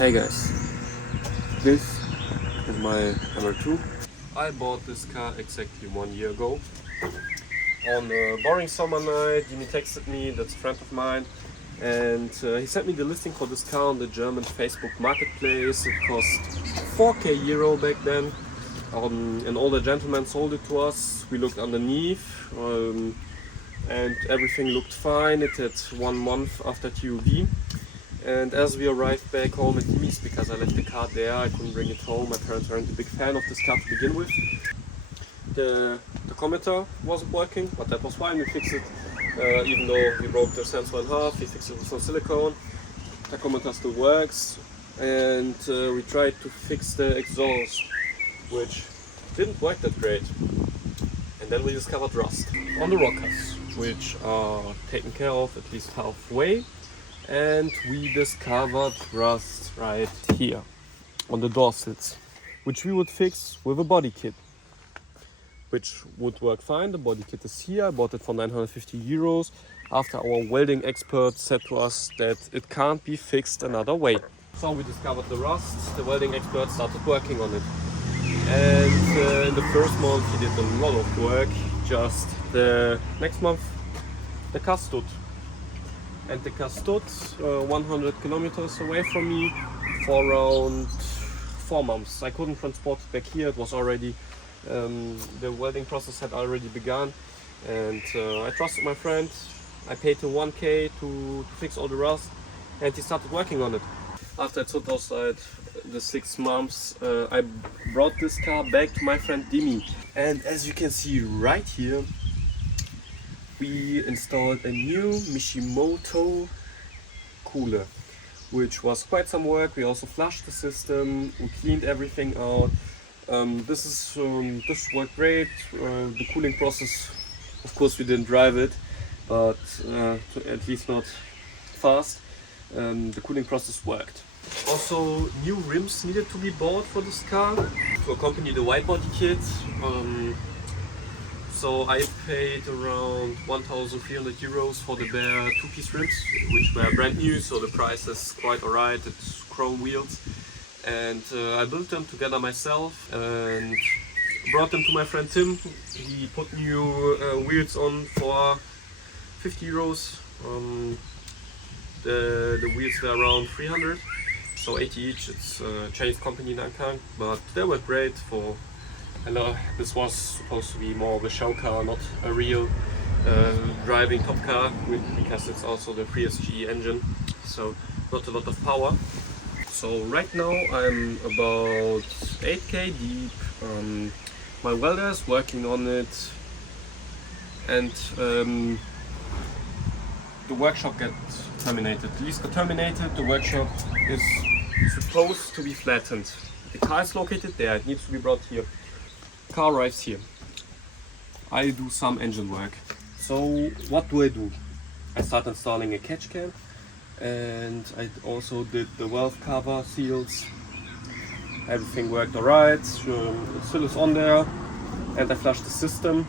Hey guys, this is my MR2. I bought this car exactly 1 year ago. On a boring summer night, Jimmy texted me, that's a friend of mine, and he sent me the listing for this car on the German Facebook marketplace. It cost 4k euro back then. An older gentleman sold it to us. We looked underneath and everything looked fine. It had 1 month after TUV. And as we arrived back home at Jimmy's, because I left the car there, I couldn't bring it home. My parents aren't a big fan of this car to begin with. The tachometer wasn't working, but that was fine. We fixed it, even though we broke the sensor in half. We fixed it with some silicone. Tachometer still works, and we tried to fix the exhaust, which didn't work that great. And then we discovered rust on the rockers, which are taken care of at least halfway. And we discovered rust right here on the door sills, which we would fix with a body kit, which would work fine. The body kit is here. I bought it for 950 euros after our welding expert said to us that it can't be fixed another way. So we discovered the rust. The welding expert started working on it, and in the first month he did a lot of work. Just the next month the car stood. And the car stood 100 kilometers away from me for around 4 months. I couldn't transport it back here. It was already, the welding process had already begun. And I trusted my friend. I paid him 1k to fix all the rust, and he started working on it. After I took outside the 6 months, I brought this car back to my friend Dimi. And as you can see right here, we installed a new Mishimoto cooler, which was quite some work. We also flushed the system, we cleaned everything out. This worked great. The cooling process, of course we didn't drive it, but at least not fast. The cooling process worked. Also, new rims needed to be bought for this car to accompany the wide body kit. So I paid around 1,300 euros for the bare 2-piece rims, which were brand new, so the price is quite alright. It's chrome wheels, and I built them together myself and brought them to my friend Tim. He put new wheels on for 50 euros. The wheels were around 300, so 80 each. It's a Chinese company, Nankang, but they were great for. Hello, this was supposed to be more of a show car, not a real driving top car, because it's also the 3SG engine, so not a lot of power. So right now I'm about 8k deep. My welder is working on it, and the workshop got terminated. The lease got terminated. The workshop is supposed to be flattened. The car is located there. It needs to be brought here. Car arrives here. I do some engine work. So what do? I start installing a catch can, and I also did the valve cover seals. Everything worked alright. It still is on there, and I flushed the system,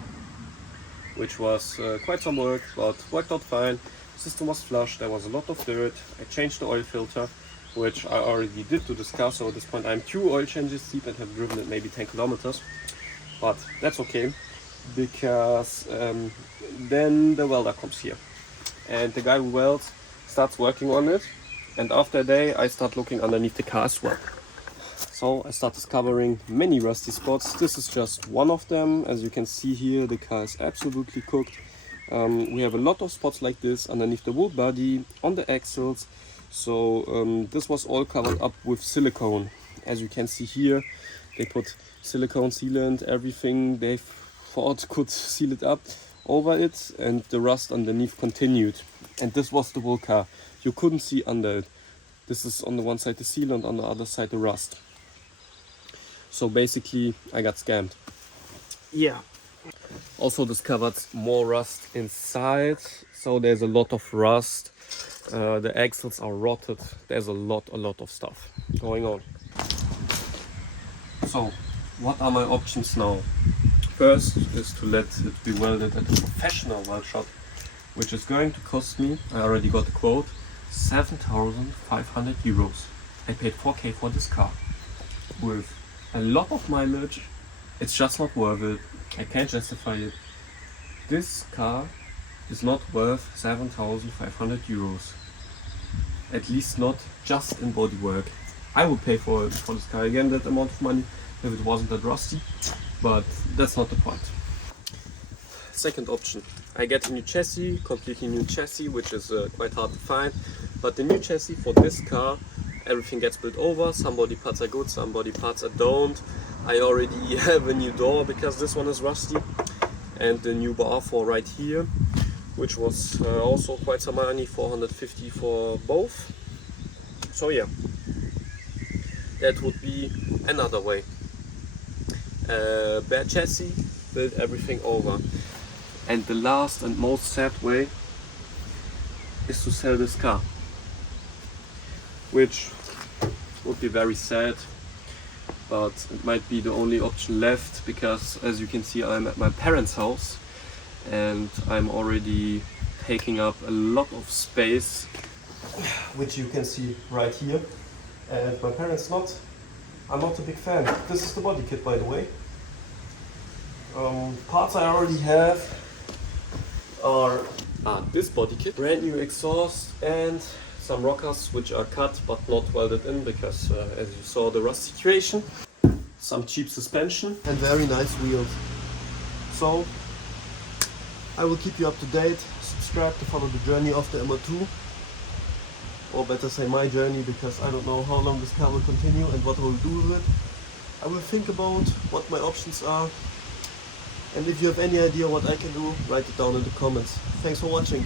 which was quite some work, but worked out fine. The system was flushed. There was a lot of dirt. I changed the oil filter, which I already did to this car. So at this point I'm 2 oil changes deep and have driven it maybe 10 kilometers. But that's okay, because then the welder comes here, and the guy who welds starts working on it, and after a day I start looking underneath the car as well. So I start discovering many rusty spots. This is just one of them. As you can see here, the car is absolutely cooked. We have a lot of spots like this underneath the whole body, on the axles. So this was all covered up with silicone. As you can see here, they put silicone sealant, everything they thought could seal it up over it, and the rust underneath continued. And this was the whole car. You couldn't see under it. This is on the one side the sealant, on the other side the rust. So basically I got scammed. Yeah. Also discovered more rust inside. So there's a lot of rust. The axles are rotted. There's a lot of stuff going on. So what are my options now? First is to let it be welded at a professional weld shop, which is going to cost me, I already got a quote, 7,500 euros. I paid 4K for this car. With a lot of mileage, it's just not worth it. I can't justify it. This car is not worth 7,500 euros. At least not just in bodywork. I would pay for this car again that amount of money if it wasn't that rusty, but that's not the point. Second option, I get a new chassis, completely new chassis, which is quite hard to find, but the new chassis for this car, everything gets built over. Some body parts are good, some body parts are don't. I already have a new door because this one is rusty, and the new bar for right here, which was also quite some money, 450 for both. So yeah, that would be another way. Bad chassis, build everything over. And the last and most sad way is to sell this car, which would be very sad, but it might be the only option left, because as you can see, I'm at my parents' house and I'm already taking up a lot of space, which you can see right here. And my parents are not a big fan. This is the body kit, by the way. Parts I already have are this body kit, brand new exhaust, and some rockers which are cut but not welded in because as you saw, the rust situation. Some cheap suspension and very nice wheels. So I will keep you up to date. Subscribe to follow the journey of the MR2, or better say my journey, because I don't know how long this car will continue and what I will do with it. I will think about what my options are, and if you have any idea what I can do, write it down in the comments. Thanks for watching.